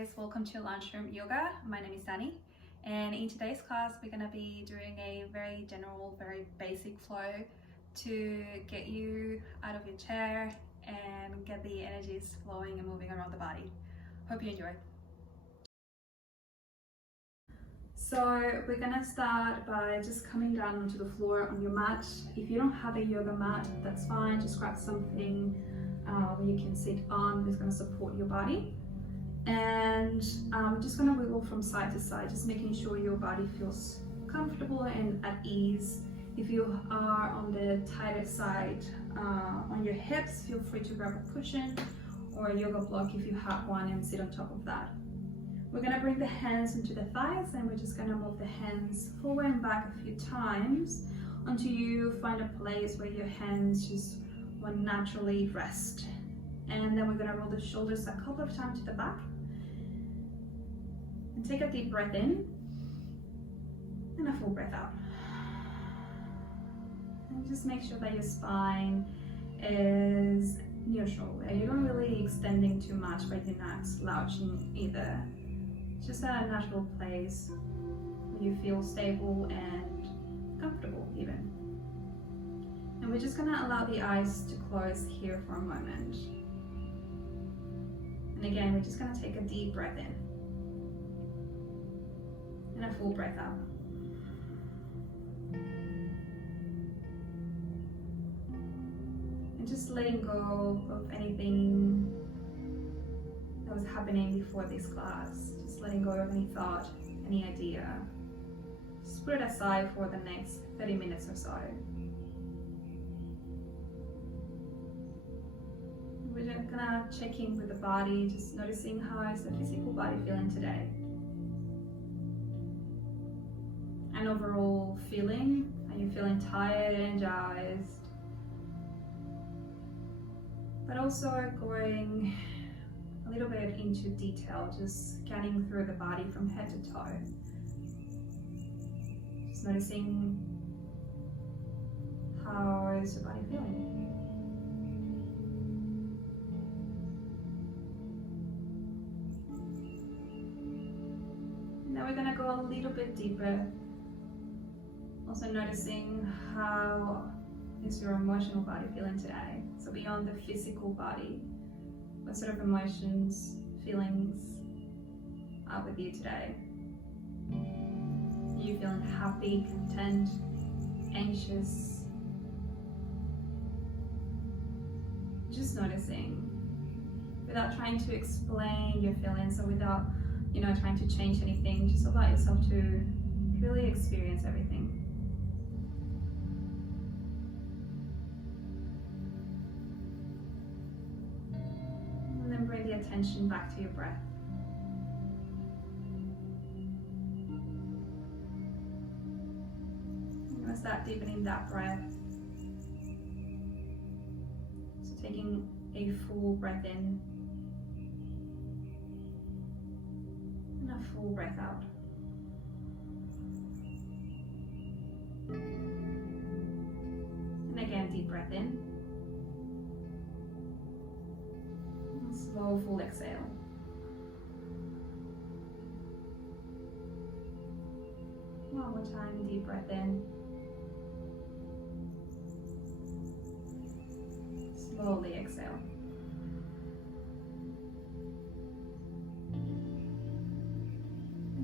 guys, welcome to Lunchroom Yoga. My name is Dani, and in today's class we're going to be doing a very general, very basic flow to get you out of your chair and get the energies flowing and moving around the body. Hope you enjoy. So we're going to start by just coming down onto the floor on your mat. If you don't have a yoga mat, that's fine. Just grab something where you can sit on that's going to support your body. And I'm just going to wiggle from side to side, just making sure your body feels comfortable and at ease. If you are on the tighter side on your hips, feel free to grab a cushion or a yoga block if you have one and sit on top of that. We're going to bring the hands into the thighs, and we're just going to move the hands forward and back a few times until you find a place where your hands just will naturally rest. And then we're going to roll the shoulders a couple of times to the back. And take a deep breath in and a full breath out. And just make sure that your spine is neutral. You're not really extending too much, but you're not slouching either. Just a natural place where you feel stable and comfortable even. And we're just going to allow the eyes to close here for a moment. And again, we're just going to take a deep breath in and a full breath out. And just letting go of anything that was happening before this class. Just letting go of any thought, any idea. Just put it aside for the next 30 minutes or so. We're just gonna check in with the body, just noticing how is the physical body feeling today. An overall feeling. Are you feeling tired, energized? But also going a little bit into detail, just scanning through the body from head to toe. Just noticing how is your body feeling. Now we're going to go a little bit deeper. Also noticing how is your emotional body feeling today. So beyond the physical body, what sort of emotions, feelings are with you today? Are you feeling happy, content, anxious? Just noticing, without trying to explain your feelings or without trying to change anything. Just allow yourself to really experience everything. And then bring the attention back to your breath. I'm going to start deepening that breath. So taking a full breath in. A full breath out. And again, deep breath in. And slow, full exhale. One more time, deep breath in. Slowly exhale.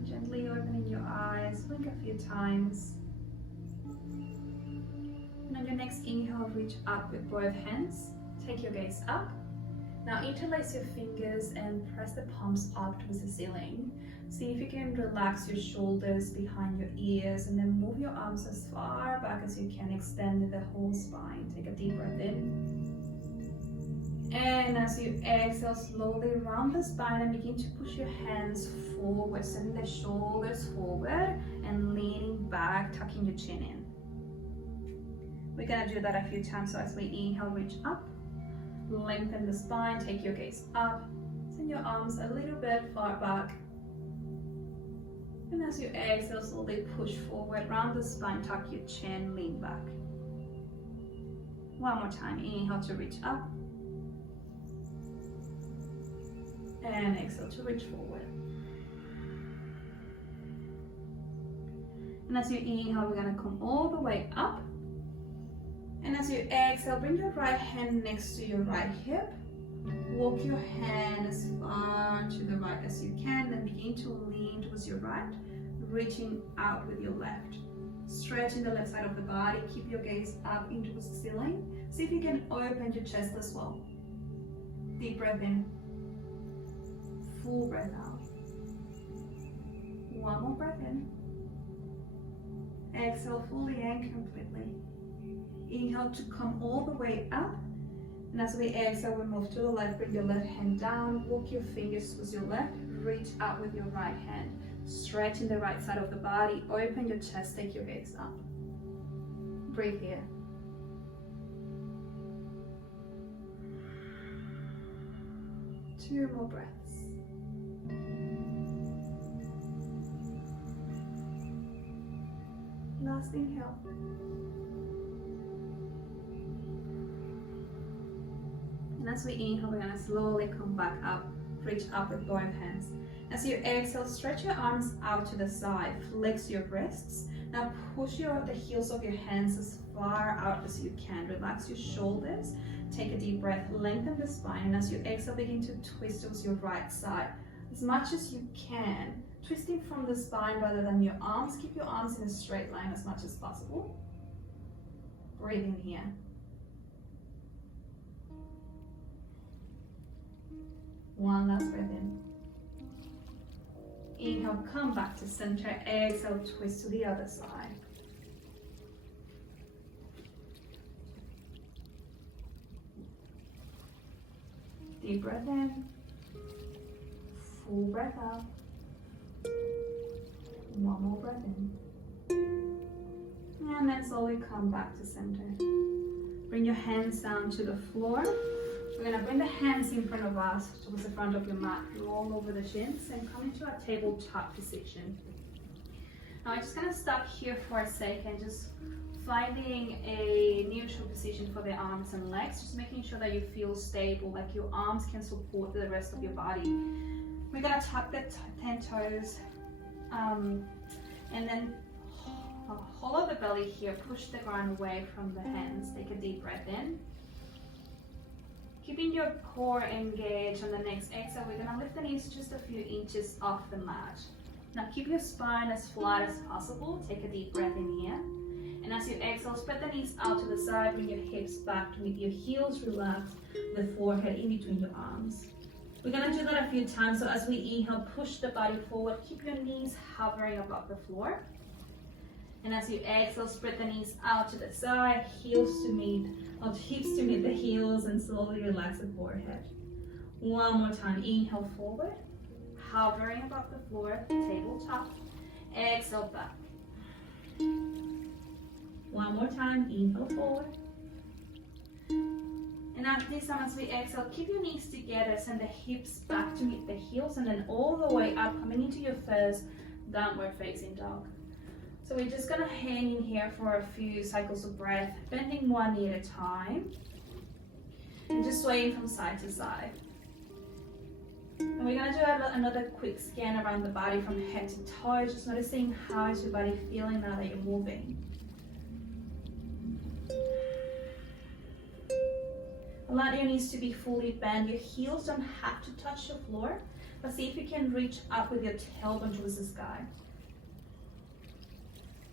Gently opening your eyes, blink a few times. And on your next inhale, reach up with both hands. Take your gaze up. Now interlace your fingers and press the palms up towards the ceiling. See if you can relax your shoulders behind your ears and then move your arms as far back as you can, extend the whole spine. Take a deep breath in. And as you exhale, slowly round the spine and begin to push your hands forward, sending the shoulders forward and leaning back, tucking your chin in. We're going to do that a few times. So as we inhale, reach up, lengthen the spine, take your gaze up, send your arms a little bit far back. And as you exhale, slowly push forward, round the spine, tuck your chin, lean back. One more time, inhale to reach up. And exhale to reach forward. And as you inhale, we're going to come all the way up. And as you exhale, bring your right hand next to your right hip. Walk your hand as far to the right as you can, then begin to lean towards your right, reaching out with your left. Stretching the left side of the body, keep your gaze up into the ceiling. See if you can open your chest as well. Deep breath in, full breath out. One more breath in. Exhale fully and completely. Inhale to come all the way up. And as we exhale, we move to the left. Bring your left hand down. Walk your fingers towards your left. Reach out with your right hand. Stretching the right side of the body. Open your chest. Take your gaze up. Breathe here. Two more breaths. Last inhale. And as we inhale, we're going to slowly come back up. Reach up with both hands. As you exhale, stretch your arms out to the side. Flex your wrists. Now push the heels of your hands as far out as you can. Relax your shoulders. Take a deep breath. Lengthen the spine. And as you exhale, begin to twist towards your right side. As much as you can. Twisting from the spine rather than your arms. Keep your arms in a straight line as much as possible. Breathe in here. One last breath in. Inhale, come back to center. Exhale, twist to the other side. Deep breath in. Full breath out. One more breath in. And then slowly come back to center. Bring your hands down to the floor. We're going to bring the hands in front of us towards the front of your mat. Roll over the shins and come into a tabletop position. Now I'm just going to stop here for a second, just finding a neutral position for the arms and legs, just making sure that you feel stable, like your arms can support the rest of your body. We're going to tap the 10 toes and then hollow the belly here, push the ground away from the hands. Take a deep breath in. Keeping your core engaged. On the next exhale, we're going to lift the knees just a few inches off the mat. Now keep your spine as flat as possible. Take a deep breath in here. And as you exhale, spread the knees out to the side. Bring your hips back to meet your heels relaxed, the forehead in between your arms. We're going to do that a few times. So as we inhale, push the body forward. Keep your knees hovering above the floor. And as you exhale, spread the knees out to the side, hips to meet the heels, and slowly relax the forehead. One more time. Inhale forward, hovering above the floor, tabletop. Exhale back. One more time. Inhale forward. And at this time, as we exhale, keep your knees together, send the hips back to meet the heels, and then all the way up, coming into your first downward facing dog. So we're just going to hang in here for a few cycles of breath, bending one knee at a time, and just swaying from side to side. And we're going to do another quick scan around the body from head to toe, just noticing how is your body feeling now that you're moving. Allow your knees to be fully bent. Your heels don't have to touch the floor, but see if you can reach up with your tailbone towards the sky.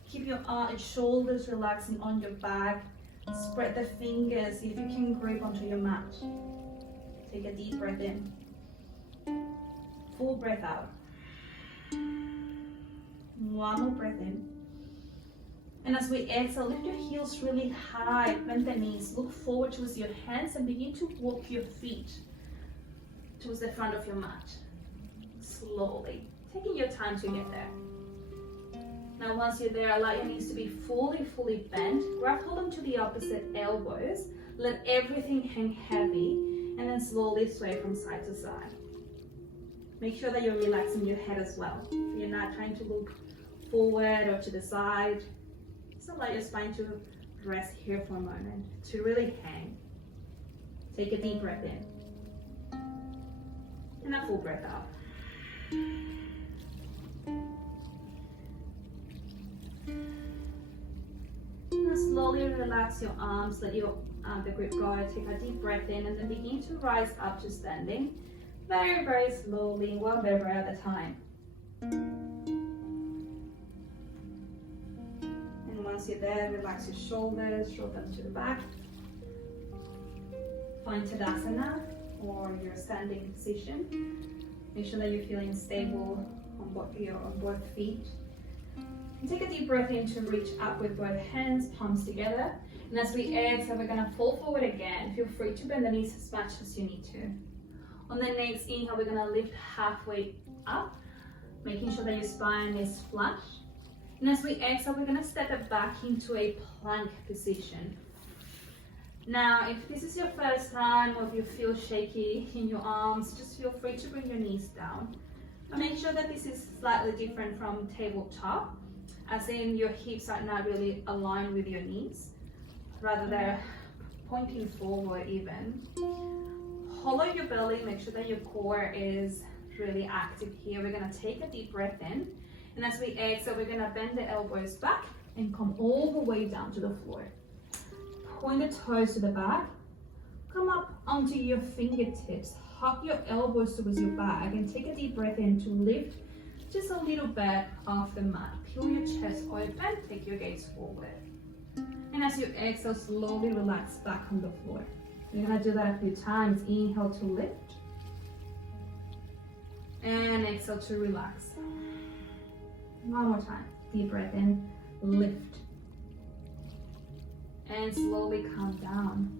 Keep your shoulders relaxing on your back. Spread the fingers. See if you can grip onto your mat. Take a deep breath in. Full breath out. One more breath in. And as we exhale, lift your heels really high. Bend the knees. Look forward towards your hands and begin to walk your feet towards the front of your mat. Slowly. Taking your time to get there. Now once you're there, allow your knees to be fully bent. Grab hold onto the opposite elbows. Let everything hang heavy and then slowly sway from side to side. Make sure that you're relaxing your head as well. So you're not trying to look forward or to the side. Just allow your spine to rest here for a moment, to really hang. Take a deep breath in. And a full breath out. And slowly relax your arms, let your the grip go. Take a deep breath in and then begin to rise up to standing. Very, very slowly, one vertebra at a time. And once you're there, relax your shoulders, roll them to the back. Find Tadasana or your standing position. Make sure that you're feeling stable on both feet. And take a deep breath in to reach up with both hands, palms together. And as we exhale, we're gonna fall forward again. Feel free to bend the knees as much as you need to. On the next inhale, we're gonna lift halfway up, making sure that your spine is flush. And as we exhale, we're gonna step it back into a plank position. Now, if this is your first time or if you feel shaky in your arms, just feel free to bring your knees down. But make sure that this is slightly different from tabletop, as in your hips are not really aligned with your knees. Rather, they're pointing forward even. Hollow your belly, make sure that your core is really active here. We're gonna take a deep breath in. And as we exhale, we're gonna bend the elbows back and come all the way down to the floor. Point the toes to the back. Come up onto your fingertips. Hug your elbows towards your back and take a deep breath in to lift just a little bit off the mat. Peel your chest open, take your gaze forward. And as you exhale, slowly relax back on the floor. You're gonna do that a few times. Inhale to lift. And exhale to relax. One more time. Deep breath in, lift. And slowly come down.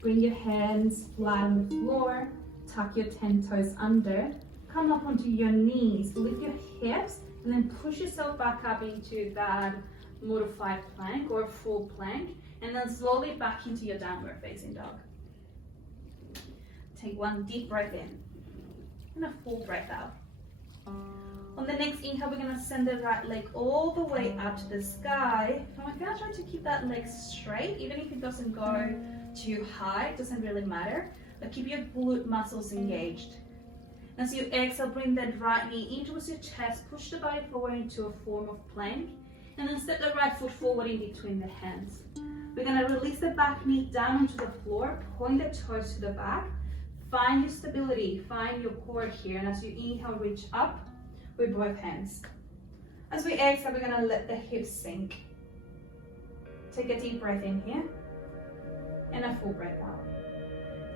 Bring your hands flat on the floor. Tuck your 10 toes under. Come up onto your knees. Lift your hips and then push yourself back up into that modified plank or full plank. And then slowly back into your downward facing dog. Take one deep breath in and a full breath out. On the next inhale, we're gonna send the right leg all the way up to the sky. And we're gonna try to keep that leg straight, even if it doesn't go too high, it doesn't really matter. But keep your glute muscles engaged. As you exhale, bring that right knee in towards your chest, push the body forward into a form of plank, and then step the right foot forward in between the hands. We're gonna release the back knee down onto the floor, point the toes to the back, find your stability, find your core here, and as you inhale, reach up with both hands. As we exhale, we're gonna let the hips sink. Take a deep breath in here, and a full breath out.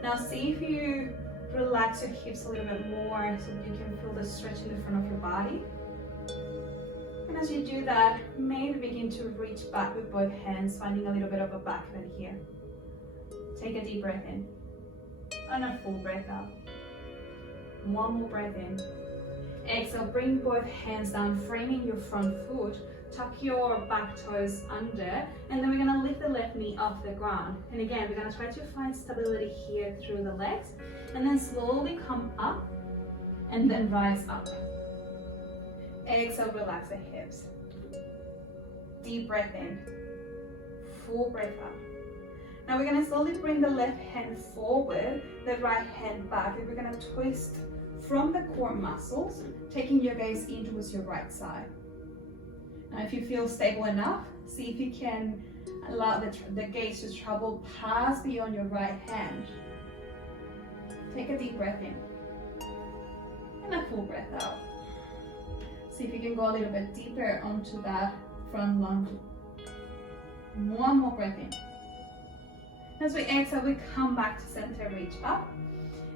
Now see if you relax your hips a little bit more so you can feel the stretch in the front of your body. And as you do that, maybe begin to reach back with both hands, finding a little bit of a back bend here. Take a deep breath in and a full breath out. One more breath in. Exhale, bring both hands down, framing your front foot. Tuck your back toes under, and then we're gonna lift the left knee off the ground. And again, we're gonna try to find stability here through the legs, and then slowly come up, and then rise up. Exhale, relax the hips. Deep breath in, full breath out. Now we're gonna slowly bring the left hand forward, the right hand back, and we're gonna twist from the core muscles, taking your gaze in towards your right side. Now if you feel stable enough, see if you can allow the gaze to travel past beyond your right hand. Take a deep breath in and a full breath out. See if you can go a little bit deeper onto that front lunge. One more breath in. As we exhale, we come back to center, reach up.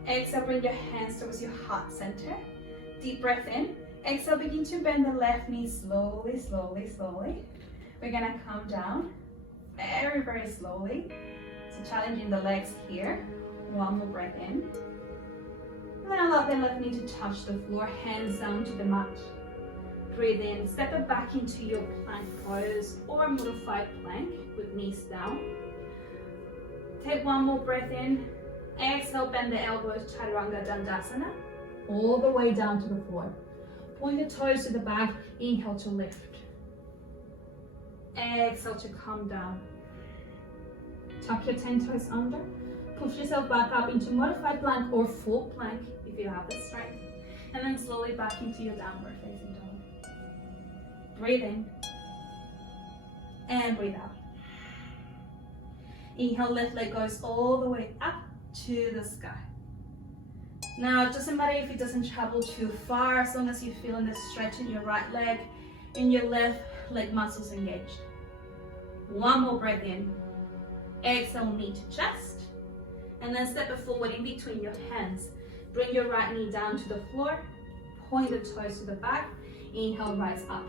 Exhale, bring your hands towards your heart center. Deep breath in. Exhale, begin to bend the left knee slowly, slowly, slowly. We're gonna come down very, very slowly. So challenging the legs here. One more breath in. And then allow the left knee to touch the floor, hands down to the mat. Breathe in, step it back into your plank pose or modified plank with knees down. Take one more breath in. Exhale, bend the elbows, Chaturanga Dandasana, all the way down to the floor. Point the toes to the back, inhale to lift. Exhale to come down. Tuck your 10 toes under, Push yourself back up into modified plank or full plank if you have the strength. And then slowly back into your downward facing dog. Breathe in. And breathe out. Inhale, left leg goes all the way up to the sky. Now, it doesn't matter if it doesn't travel too far, as long as you're feeling the stretch in your right leg and your left leg muscles engaged. One more breath in. Exhale, knee to chest. And then step it forward in between your hands. Bring your right knee down to the floor. Point the toes to the back. Inhale, rise up.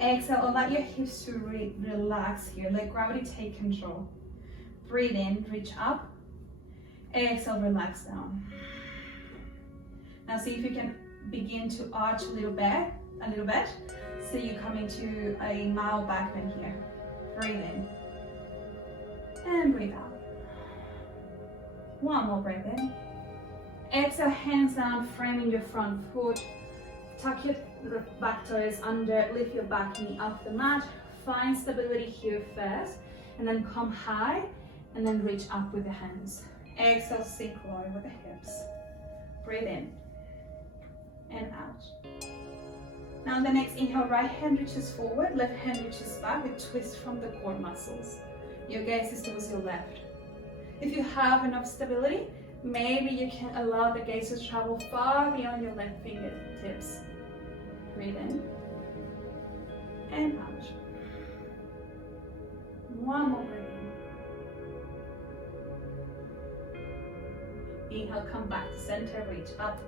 Exhale, allow your hips to relax here. Let gravity take control. Breathe in, reach up. Exhale, relax down. Now see if you can begin to arch a little bit. So you come into a mild back bend here. Breathe in. And breathe out. One more breath in. Exhale, hands down, framing your front foot. Tuck your back toes under, lift your back knee off the mat. Find stability here first, and then come high, and then reach up with the hands. Exhale, sink low with the hips. Breathe in, and out. Now on the next inhale, right hand reaches forward, left hand reaches back with twist from the core muscles. Your gaze is towards your left. If you have enough stability, maybe you can allow the gaze to travel far beyond your left fingertips. Breathe in and out. One more breath in. Inhale, come back to center, reach up.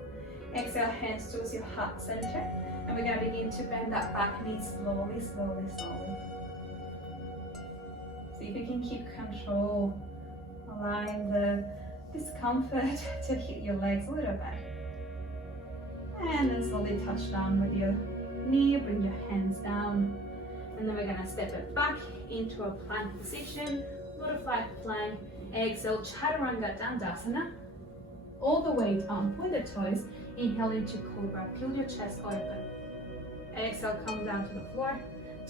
Exhale, hands towards your heart center. And we're going to begin to bend that back knee slowly, slowly, slowly. See if you can keep control, allowing the discomfort to hit your legs a little bit. And then slowly touch down with your knee, bring your hands down. And then we're going to step it back into a plank position, modified plank. Exhale, Chaturanga Dandasana. All the weight on, point the toes. Inhale into Cobra, peel your chest open. Exhale, come down to the floor.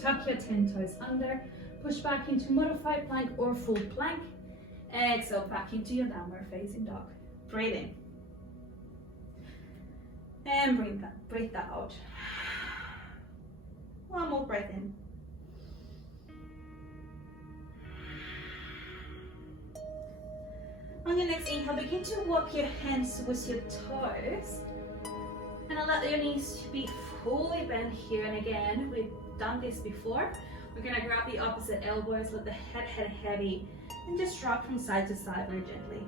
Tuck your 10 toes under. Push back into modified plank or full plank. Exhale, back into your downward facing dog. Breathe in. And breathe that out. One more breath in. On your next inhale, begin to walk your hands towards your toes. And allow your knees to be fully bent here. And again, we've done this before. We're going to grab the opposite elbows, let the head heavy, and just rock from side to side very gently.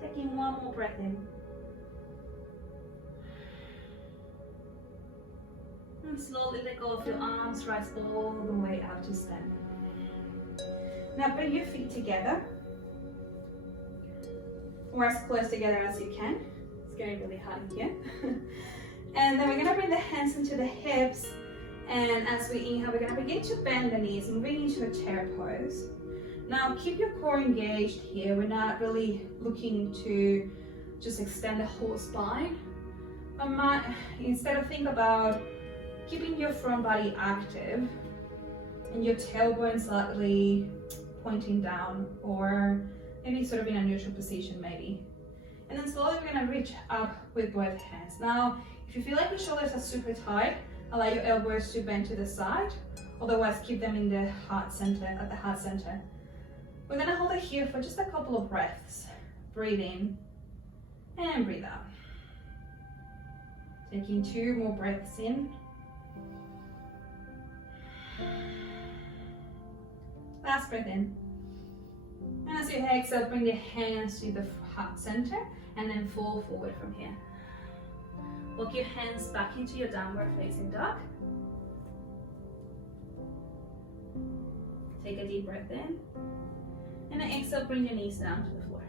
Taking one more breath in. And slowly let go of your arms, rise all the way out to stand. Now bring your feet together, or as close together as you can. It's getting really hot in here. And then we're going to bring the hands into the hips, and as we inhale, we're going to begin to bend the knees and bring into a chair pose. Now keep your core engaged here. We're not really looking to just extend the whole spine. Instead of think about keeping your front body active and your tailbone slightly pointing down, or maybe sort of in a neutral position maybe. And then slowly we're going to reach up with both hands. Now, if you feel like your shoulders are super tight, allow your elbows to bend to the side. Otherwise, keep them in the heart center, at the heart center. We're going to hold it here for just a couple of breaths. Breathe in and breathe out. Taking 2 more breaths in. Last breath in. And as you exhale, bring your hands to the heart center and then fall forward from here. Walk your hands back into your downward facing dog. Take a deep breath in. And then exhale, bring your knees down to the floor.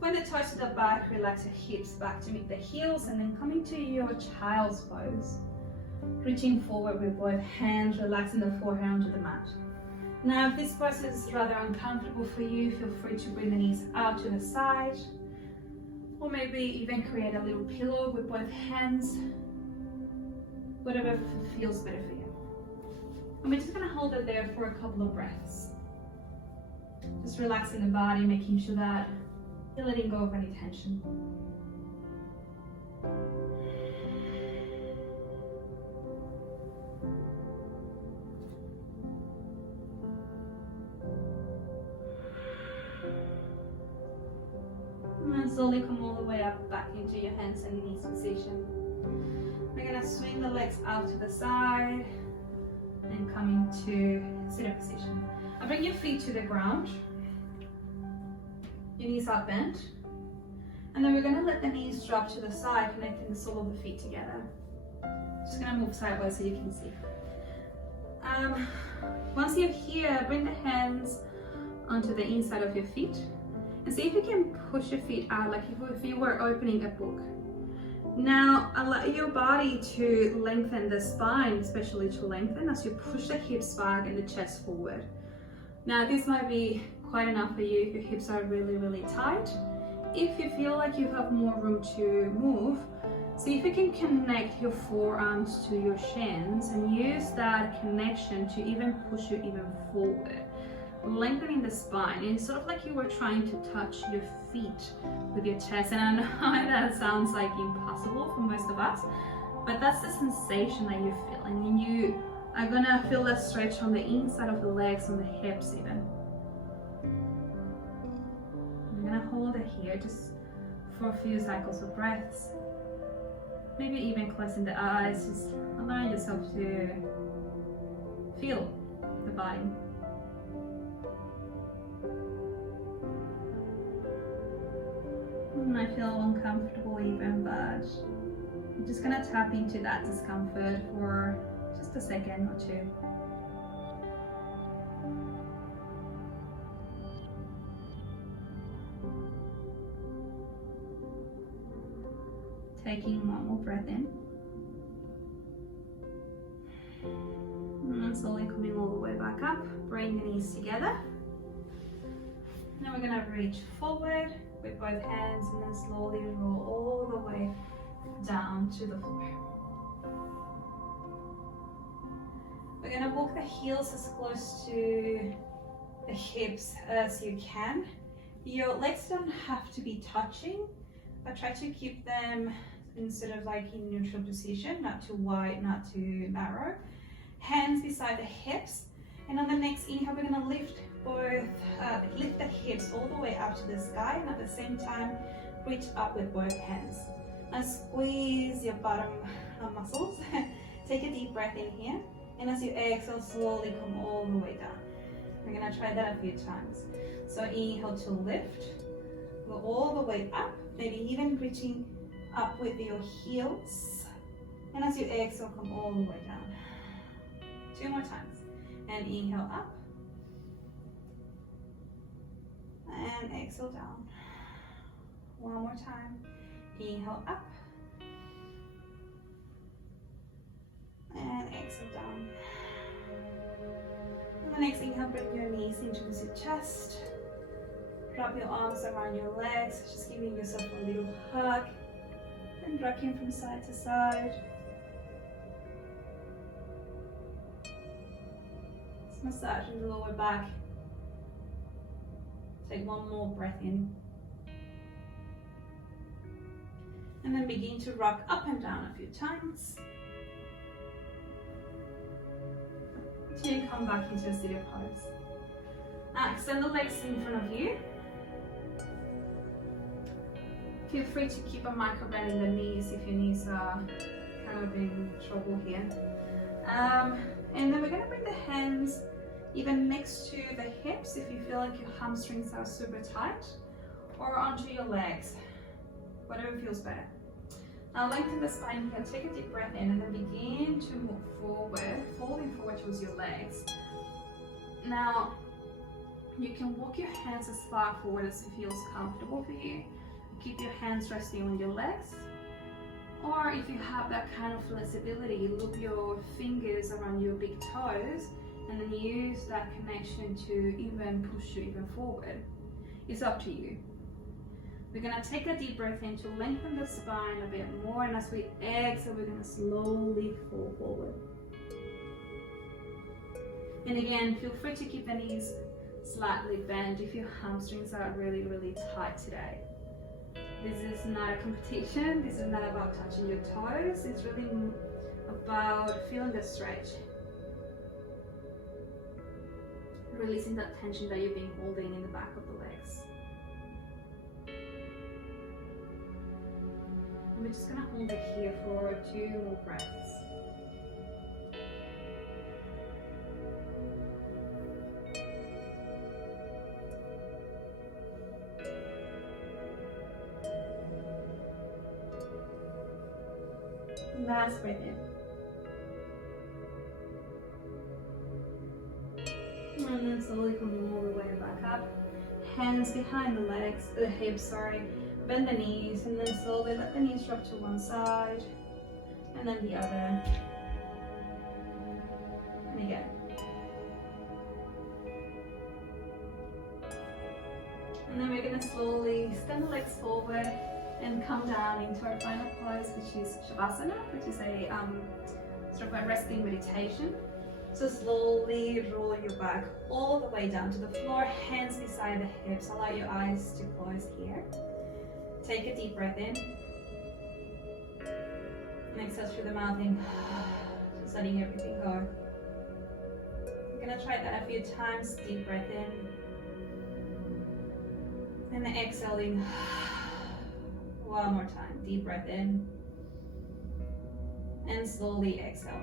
Point the toes to the back, relax your hips back to meet the heels, and then come into your child's pose. Reaching forward with both hands, relaxing the forehead onto the mat. Now, if this pose is rather uncomfortable for you, feel free to bring the knees out to the side, or maybe even create a little pillow with both hands. whatever feels better for you. And we're just going to hold it there for a couple of breaths. Just relaxing the body, making sure that you're letting go of any tension. And then slowly come all the way up, back into your hands and knees position. We're going to swing the legs out to the side and come into seated position. Now bring your feet to the ground. Your knees are bent. And then we're going to let the knees drop to the side, connecting the sole of the feet together. Just going to move sideways so you can see. Once you're here, bring the hands onto the inside of your feet. And see if you can push your feet out like if you were opening a book. Now allow your body to lengthen the spine, especially to lengthen as you push the hips back and the chest forward. Now this might be quite enough for you if your hips are really, really tight. If you feel like you have more room to move, see if you can connect your forearms to your shins and use that connection to even push you even forward. Lengthening the spine. It's sort of like you were trying to touch your feet with your chest, and I know that sounds like impossible for most of us, but that's the sensation that you're feeling, and you are gonna feel that stretch on the inside of the legs, on the hips even. I'm gonna hold it here just for a few cycles of breaths, maybe even closing the eyes, just allowing yourself to feel the body. I feel uncomfortable even, but I'm just gonna tap into that discomfort for just a second or two. Taking one more breath in. And then slowly coming all the way back up. Bring the knees together. Now we're gonna reach forward with both hands and then slowly roll all the way down to the floor. We're going to walk the heels as close to the hips as you can. Your legs don't have to be touching, but try to keep them in sort of like in neutral position, not too wide, not too narrow. Hands beside the hips, and on the next inhale we're going to lift the hips all the way up to the sky, and at the same time reach up with both hands. Now squeeze your bottom muscles. Take a deep breath in here, and as you exhale, slowly come all the way down. We're going to try that a few times. So inhale to lift, go all the way up, maybe even reaching up with your heels, and as you exhale, come all the way down. 2 more times, and inhale up, and exhale down. 1 more time, inhale up, and exhale down. And the next inhale, bring your knees into your chest, wrap your arms around your legs, just giving yourself a little hug, and rocking from side to side. Just massaging the lower back. Take 1 more breath in. And then begin to rock up and down a few times. Until you come back into a seated pose. Now extend the legs in front of you. Feel free to keep a micro bend in the knees if your knees are kind of in trouble here. And then we're going to bring the hands even next to the hips if you feel like your hamstrings are super tight, or onto your legs, whatever feels better. Now lengthen the spine here, take a deep breath in, and then begin to move forward, folding forward towards your legs. Now you can walk your hands as far forward as it feels comfortable for you. Keep your hands resting on your legs, or if you have that kind of flexibility, loop your fingers around your big toes and then use that connection to even push you even forward. It's up to you. We're gonna take a deep breath in to lengthen the spine a bit more, and as we exhale, we're gonna slowly fall forward. And again, feel free to keep the knees slightly bent if your hamstrings are really, really tight today. This is not a competition. This is not about touching your toes. It's really about feeling the stretch. Releasing that tension that you've been holding in the back of the legs. And we're just gonna hold it here for 2 more breaths. Last breath in. And then slowly come all the way back up. Hands behind the legs, the hips, sorry. Bend the knees, and then slowly let the knees drop to one side, and then the other. And again. And then we're going to slowly extend the legs forward and come down into our final pose, which is Shavasana, which is a sort of a resting meditation. So slowly roll your back all the way down to the floor, hands beside the hips. Allow your eyes to close here. Take a deep breath in. And exhale through the mouth in, just letting everything go. We're gonna try that a few times. Deep breath in. And then exhaling. One more time. Deep breath in. And slowly exhale.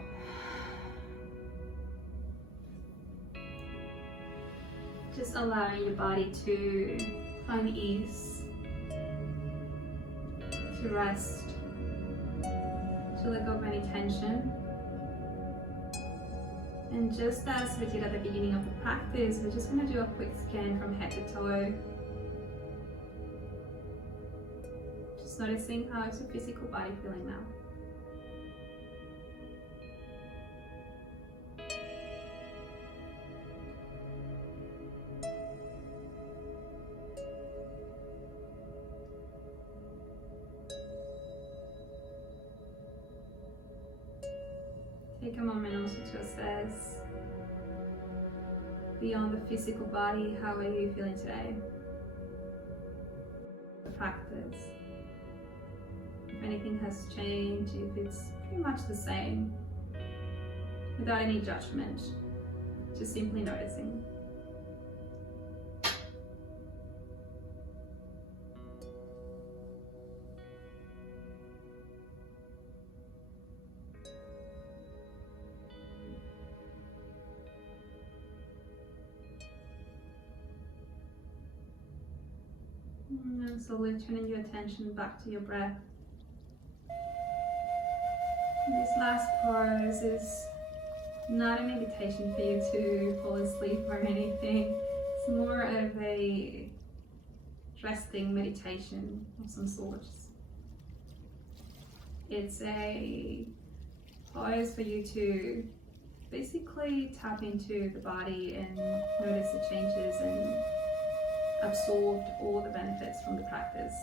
Just allowing your body to find ease, to rest, to let go of any tension. And just as we did at the beginning of the practice, we're just going to do a quick scan from head to toe. Just noticing how is your physical body feeling now. Take a moment also to assess beyond the physical body, how are you feeling today? The practice. If anything has changed, if it's pretty much the same, without any judgment, just simply noticing. And slowly turning your attention back to your breath. This last pose is not an invitation for you to fall asleep or anything. It's more of a resting meditation of some sorts. It's a pose for you to basically tap into the body and notice the changes and absorb all the benefits from the practice.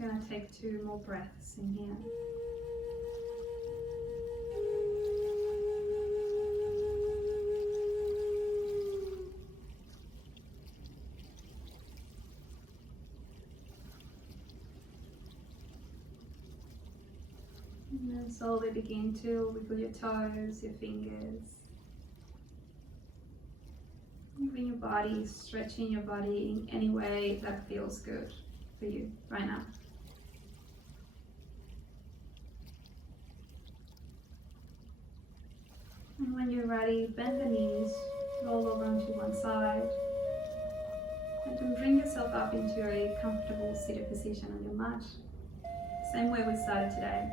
I'm going to take 2 more breaths in here. And then slowly begin to wiggle your toes, your fingers. Moving your body, stretching your body in any way that feels good for you right now. And when you're ready, bend the knees, roll over onto one side, and then bring yourself up into a comfortable seated position on your mat. Same way we started today.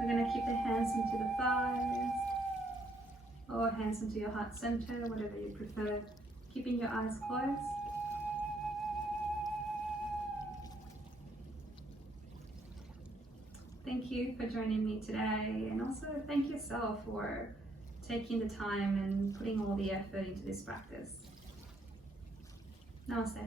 We're We're going to keep the hands into the thighs or hands into your heart center, whatever you prefer. Keeping your eyes closed. Thank you for joining me today, and also thank yourself for taking the time and putting all the effort into this practice. Namaste.